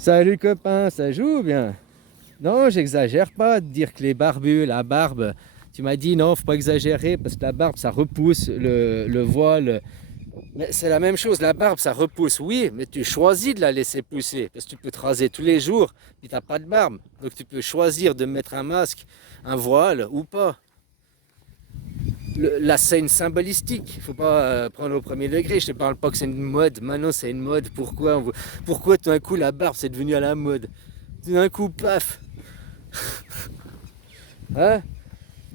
Salut copain, ça joue ou bien? Non, j'exagère pas de dire que les barbus, la barbe, tu m'as dit non, faut pas exagérer parce que la barbe ça repousse le voile. Mais c'est la même chose, la barbe ça repousse, oui, mais tu choisis de la laisser pousser parce que tu peux te raser tous les jours et t'as pas de barbe. Donc tu peux choisir de mettre un masque, un voile ou pas. La scène symbolistique, il faut pas prendre au premier degré. Je te parle pas que c'est une mode. Maintenant c'est une mode. Pourquoi tout d'un coup la barbe c'est devenu à la mode? Tout d'un coup, paf, hein?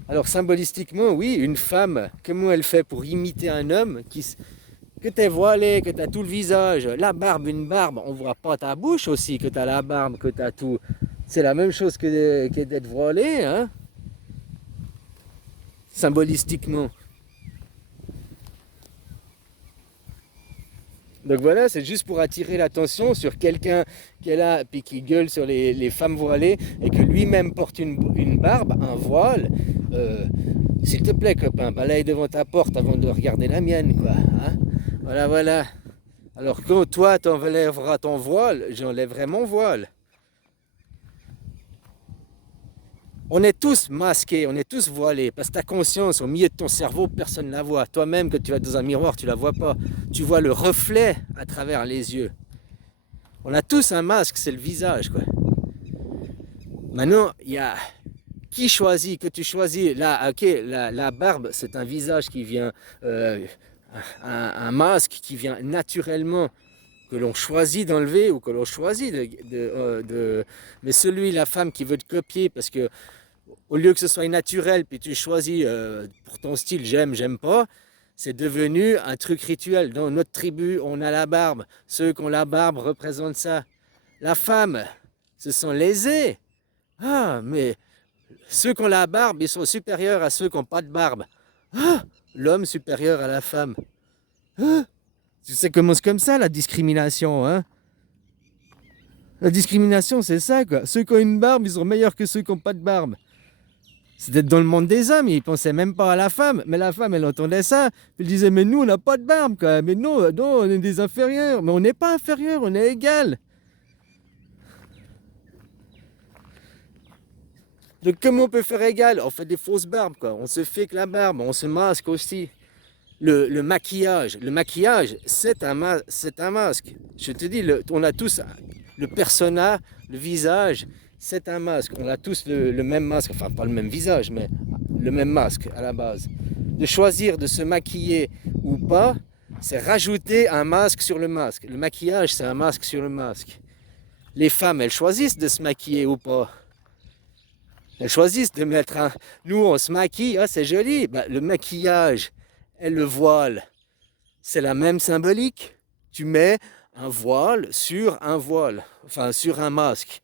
Alors symbolistiquement, oui, une femme, comment elle fait pour imiter un homme que t'es voilé, que t'as tout le visage, la barbe, une barbe, on voit pas ta bouche aussi, que t'as la barbe, que t'as tout. C'est la même chose que d'être voilé, hein? Symbolistiquement. Donc voilà, c'est juste pour attirer l'attention sur quelqu'un qui est là, puis qui gueule sur les femmes voilées, et que lui-même porte une barbe, un voile. Euh, S'il te plaît, copain, balaye devant ta porte avant de regarder la mienne, quoi. Hein. Voilà, voilà. Alors quand toi, t'enlèveras ton voile, j'enlèverai mon voile. On est tous masqués, on est tous voilés, parce que ta conscience, au milieu de ton cerveau, personne ne la voit. Toi-même, quand tu vas dans un miroir, tu la vois pas. Tu vois le reflet à travers les yeux. On a tous un masque, c'est le visage, quoi. Maintenant, il y a qui choisit, que tu choisis. Là, ok, la barbe, c'est un visage qui vient, un masque qui vient naturellement, que l'on choisit d'enlever ou que l'on choisit Mais celui, la femme qui veut te copier, parce que au lieu que ce soit naturel, puis tu choisis pour ton style, j'aime pas, c'est devenu un truc rituel. Dans notre tribu, on a la barbe. Ceux qui ont la barbe représentent ça. La femme, ce sont lésés. Ah, mais ceux qui ont la barbe, ils sont supérieurs à ceux qui n'ont pas de barbe. Ah, l'homme supérieur à la femme. Ah, tu sais comment c'est comme ça la discrimination, hein? La discrimination, c'est ça, quoi. Ceux qui ont une barbe, ils sont meilleurs que ceux qui n'ont pas de barbe. C'est d'être dans le monde des hommes, ils pensaient même pas à la femme. Mais la femme, elle entendait ça. Elle disait, mais nous, on n'a pas de barbe, quoi. Mais non, non, on est des inférieurs. Mais on n'est pas inférieurs, on est égal. Donc comment on peut faire égal? On fait des fausses barbes, quoi. On se fait que la barbe, on se masque aussi. Le maquillage, c'est un masque. Je te dis, on a tous le persona, le visage, c'est un masque. On a tous le même masque, enfin pas le même visage, mais le même masque à la base. De choisir de se maquiller ou pas, c'est rajouter un masque sur le masque. Le maquillage, c'est un masque sur le masque. Les femmes, elles choisissent de se maquiller ou pas. Elles choisissent de mettre un... Nous, on se maquille, ah, c'est joli. Ben, le maquillage et le voile, c'est la même symbolique. Tu mets un voile sur un voile, enfin sur un masque.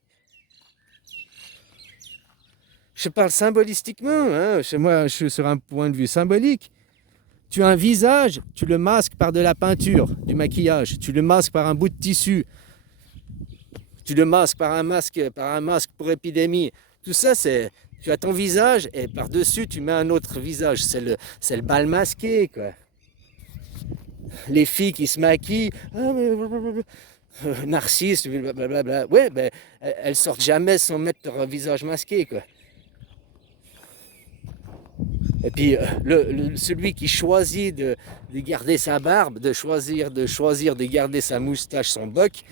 Je parle symbolistiquement, hein. Moi je suis sur un point de vue symbolique. Tu as un visage, tu le masques par de la peinture, du maquillage. Tu le masques par un bout de tissu. Tu le masques par un masque pour épidémie. Tout ça, c'est... Tu as ton visage et par-dessus, tu mets un autre visage. C'est le bal masqué, quoi. Les filles qui se maquillent, ah, narcisse, blablabla. Ouais, ben, elles sortent jamais sans mettre leur visage masqué, quoi. Et puis, celui qui choisit de garder sa barbe, de choisir de garder sa moustache, son boc,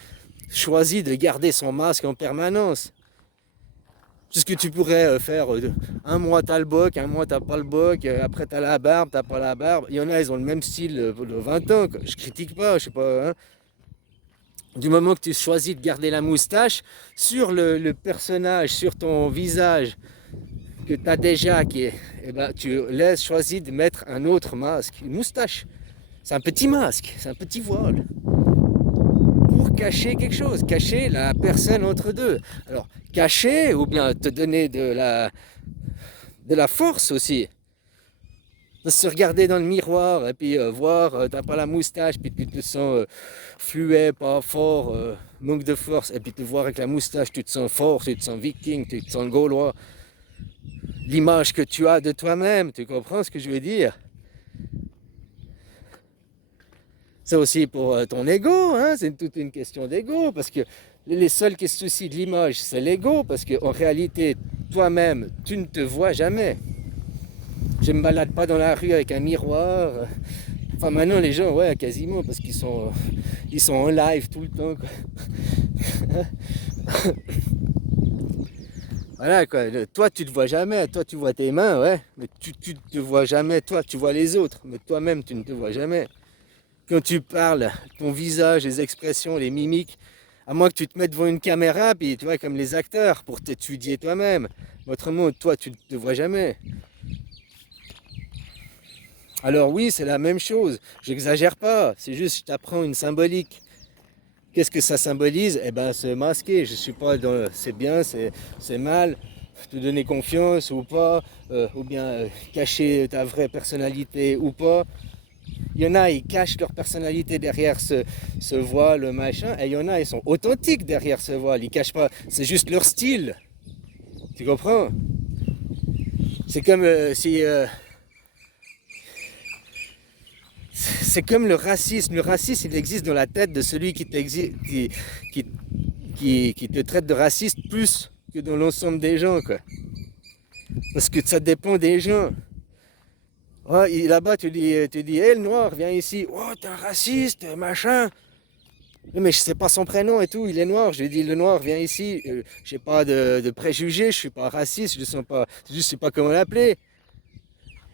choisit de garder son masque en permanence. C'est ce que tu pourrais faire. Un mois t'as le boc, un mois t'as pas le boc, après t'as la barbe, t'as pas la barbe. Il y en a, ils ont le même style de 20 ans, quoi. Je critique pas, je sais pas, hein. Du moment que tu choisis de garder la moustache, sur le personnage, sur ton visage que tu as déjà, eh ben, tu laisses choisir de mettre un autre masque, une moustache. C'est un petit masque, c'est un petit voile. Pour cacher quelque chose, cacher la personne entre deux. Alors, cacher ou bien te donner de la force aussi. De se regarder dans le miroir et puis voir, t'as pas la moustache, puis tu te sens fluet, pas fort, manque de force, et puis te voir avec la moustache, tu te sens fort, tu te sens viking, tu te sens gaulois. L'image que tu as de toi-même, tu comprends ce que je veux dire? C'est aussi pour ton ego, hein, c'est toute une question d'ego, parce que les seuls qui se soucient de l'image, c'est l'ego, parce qu'en réalité, toi-même, tu ne te vois jamais. Je me balade pas dans la rue avec un miroir. Enfin, maintenant, les gens, ouais, quasiment, parce ils sont en live tout le temps, quoi. Voilà, quoi. Toi, tu te vois jamais. Toi, tu vois tes mains, ouais. Mais tu te vois jamais. Toi, tu vois les autres. Mais toi-même, tu ne te vois jamais. Quand tu parles, ton visage, les expressions, les mimiques, à moins que tu te mettes devant une caméra, puis tu vois, comme les acteurs, pour t'étudier toi-même. Autrement, toi, tu ne te vois jamais. Alors oui, c'est la même chose. J'exagère pas. C'est juste, je t'apprends une symbolique. Qu'est-ce que ça symbolise? Eh ben, se masquer. Je suis pas dans c'est bien, c'est mal, te donner confiance ou pas, ou bien cacher ta vraie personnalité ou pas. Il y en a, ils cachent leur personnalité derrière ce voile, machin, et il y en a, ils sont authentiques derrière ce voile. Ils cachent pas, c'est juste leur style. Tu comprends? C'est comme si c'est comme le racisme. Le racisme, il existe dans la tête de celui qui, qui te traite de raciste plus que dans l'ensemble des gens, quoi. Parce que ça dépend des gens. Oh, là-bas, tu dis, hé, le noir, viens ici. Oh, t'es un raciste, machin. Mais je sais pas son prénom et tout, il est noir. Je lui dis, le noir, viens ici. J'ai pas de préjugés, je suis pas raciste, je sens pas, je sais pas comment l'appeler.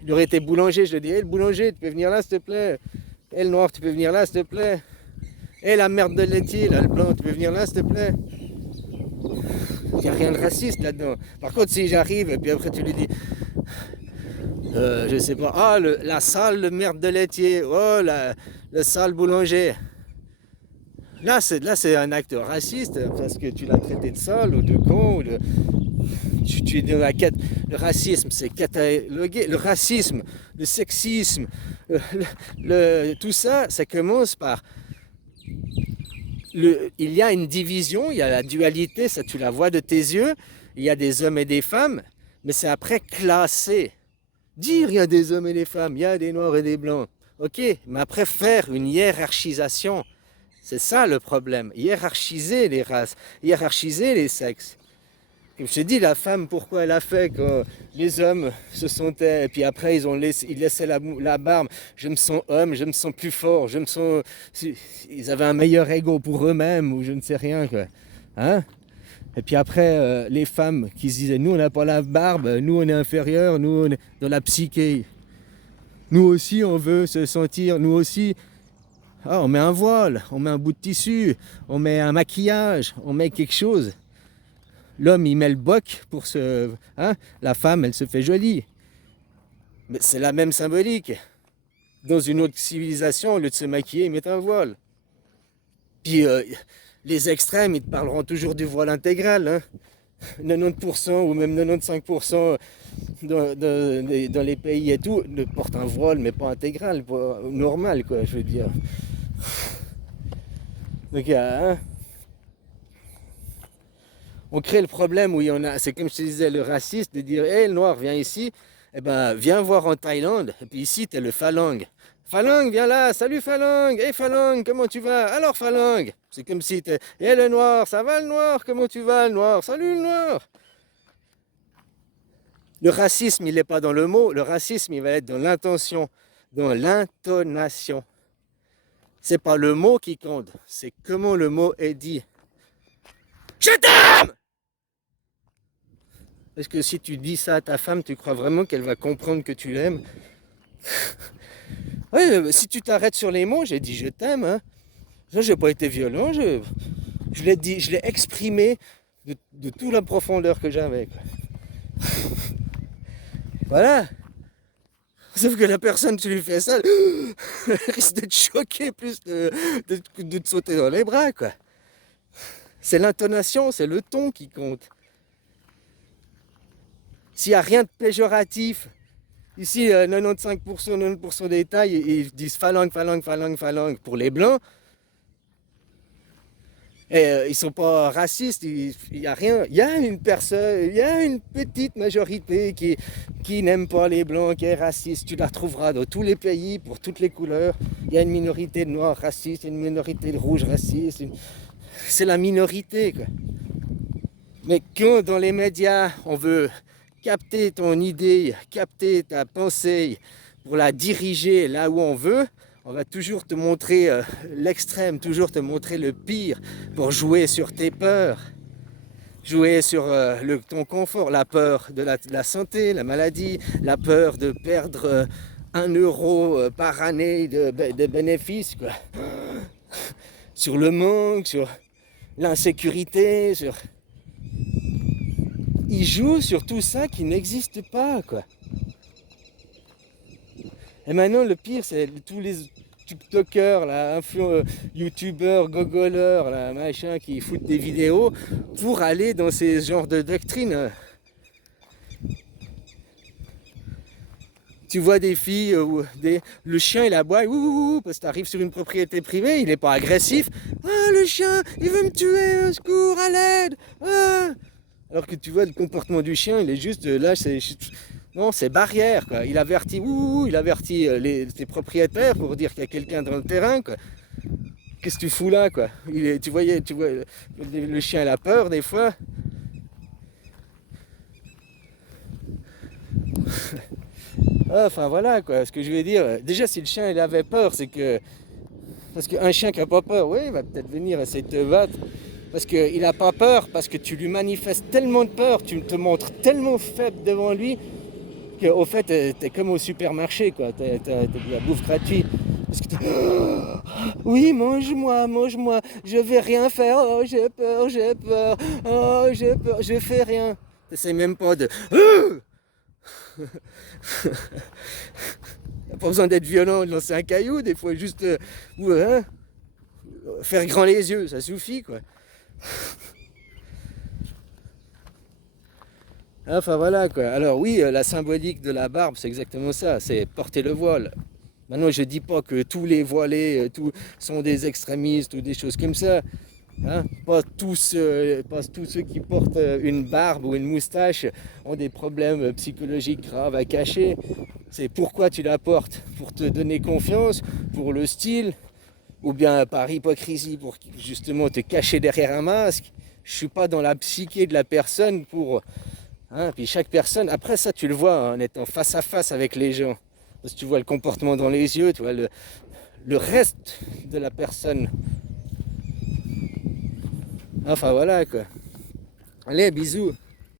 Il aurait été boulanger, je lui dis, hé, le boulanger, tu peux venir là, s'il te plaît. Hé, le noir, tu peux venir là, s'il te plaît. Hé, la merde de laitier, là, le blanc, tu peux venir là, s'il te plaît. Il n'y a rien de raciste là-dedans. Par contre, si j'arrive et puis après tu lui dis, je sais pas, ah, la sale merde de laitier, oh, le sale boulanger. Là, c'est un acte raciste parce que tu l'as traité de sale ou de con. Ou de, tu es dans la quête. Le racisme, c'est catalogué. Le racisme, le sexisme, tout ça, ça commence par. Il y a une division, il y a la dualité, ça tu la vois de tes yeux. Il y a des hommes et des femmes, mais c'est après classé. Dire il y a des hommes et des femmes, il y a des noirs et des blancs. Ok, mais après faire une hiérarchisation, c'est ça le problème. Hiérarchiser les races, hiérarchiser les sexes. Comme je te dis, la femme, pourquoi elle a fait quand les hommes se sont tais, et puis après ils laissaient la barbe, je me sens homme, je me sens plus fort, je me sens. Ils avaient un meilleur ego pour eux-mêmes, ou je ne sais rien, quoi. Hein? Et puis après, les femmes qui se disaient, nous on n'a pas la barbe, nous on est inférieurs, nous on est dans la psyché. Nous aussi on veut se sentir, nous aussi, ah, on met un voile, on met un bout de tissu, on met un maquillage, on met quelque chose. L'homme il met le boc pour se... Hein, la femme elle se fait jolie. Mais c'est la même symbolique. Dans une autre civilisation, au lieu de se maquiller, ils mettent un voile. Puis les extrêmes, ils te parleront toujours du voile intégral. Hein. 90% ou même 95% dans les pays et tout, ne portent un voile, mais pas intégral, pas normal, quoi, je veux dire. Donc, hein, on crée le problème où il y en a, c'est comme je te disais, le raciste, de dire, hé, le noir, viens ici, eh ben, viens voir en Thaïlande, et puis ici, t'es le phalangue. Phalangue, viens là, salut Phalangue, hé Phalangue, comment tu vas? Alors Phalangue, c'est comme si t'es, hé le noir, ça va le noir, comment tu vas le noir? Salut le noir. Le racisme, il n'est pas dans le mot, le racisme, il va être dans l'intention, dans l'intonation. C'est pas le mot qui compte, c'est comment le mot est dit. Je t'aime! Parce que si tu dis ça à ta femme, tu crois vraiment qu'elle va comprendre que tu l'aimes? Ouais, si tu t'arrêtes sur les mots, j'ai dit je t'aime, hein. Ça, j'ai pas été violent, je l'ai dit, je l'ai exprimé de toute la profondeur que j'avais. Voilà. Sauf que la personne, tu lui fais ça, elle risque d'être choquée plus de te sauter dans les bras, quoi. C'est l'intonation, c'est le ton qui compte. S'il n'y a rien de péjoratif, ici 95%, 90% des tailles, ils disent phalangue, phalangue, phalangue, phalangue pour les blancs. Et ils sont pas racistes, il y a rien. Il y a une personne, il y a une petite majorité qui n'aime pas les blancs, qui est raciste. Tu la retrouveras dans tous les pays, pour toutes les couleurs. Il y a une minorité de noirs racistes, une minorité de rouges racistes. C'est la minorité, quoi. Mais quand dans les médias, on veut capter ton idée, capter ta pensée pour la diriger là où on veut, on va toujours te montrer l'extrême, toujours te montrer le pire pour jouer sur tes peurs, jouer sur ton confort, la peur de la santé, la maladie, la peur de perdre 1 euro par année de bénéfices, quoi. Sur le manque, sur l'insécurité, sur... Ils jouent sur tout ça qui n'existe pas, quoi. Et maintenant, le pire, c'est tous les TikTokers, là, YouTubeurs, gogoleurs, là, machin, qui foutent des vidéos pour aller dans ces genres de doctrines. Tu vois des filles où le chien il aboie, parce que tu arrives sur une propriété privée, il n'est pas agressif. Ah, le chien, il veut me tuer, au secours, à l'aide. Ah. Alors que tu vois le comportement du chien, il est juste là, non, c'est barrière, quoi. Il avertit, il avertit ses propriétaires pour dire qu'il y a quelqu'un dans le terrain, quoi. Qu'est-ce que tu fous là, quoi? Tu vois, le chien il a peur des fois. Enfin voilà, quoi. Ce que je veux dire, déjà si le chien il avait peur, c'est que parce qu'un chien qui n'a pas peur, oui, il va peut-être venir essayer de te battre. Parce qu'il n'a pas peur, parce que tu lui manifestes tellement de peur, tu te montres tellement faible devant lui, qu'au fait, t'es comme au supermarché, quoi. T'as de la bouffe gratuite. Parce que oui, mange-moi, je vais rien faire, oh, j'ai peur, oh, j'ai peur, je fais rien. T'essayes même pas de... T'as pas besoin d'être violent, de lancer un caillou, des fois juste... faire grand les yeux, ça suffit, quoi. Enfin voilà, quoi. Alors oui, la symbolique de la barbe, c'est exactement ça, c'est porter le voile. Maintenant, je dis pas que tous les voilés sont des extrémistes ou des choses comme ça. Hein. Pas tous ceux qui portent une barbe ou une moustache ont des problèmes psychologiques graves à cacher. C'est pourquoi tu la portes, pour te donner confiance, pour le style, ou bien par hypocrisie, pour justement te cacher derrière un masque. Je suis pas dans la psyché de la personne pour... Hein, puis chaque personne, après ça tu le vois en étant face à face avec les gens. Parce que tu vois le comportement dans les yeux, tu vois le reste de la personne. Enfin voilà, quoi. Allez, bisous.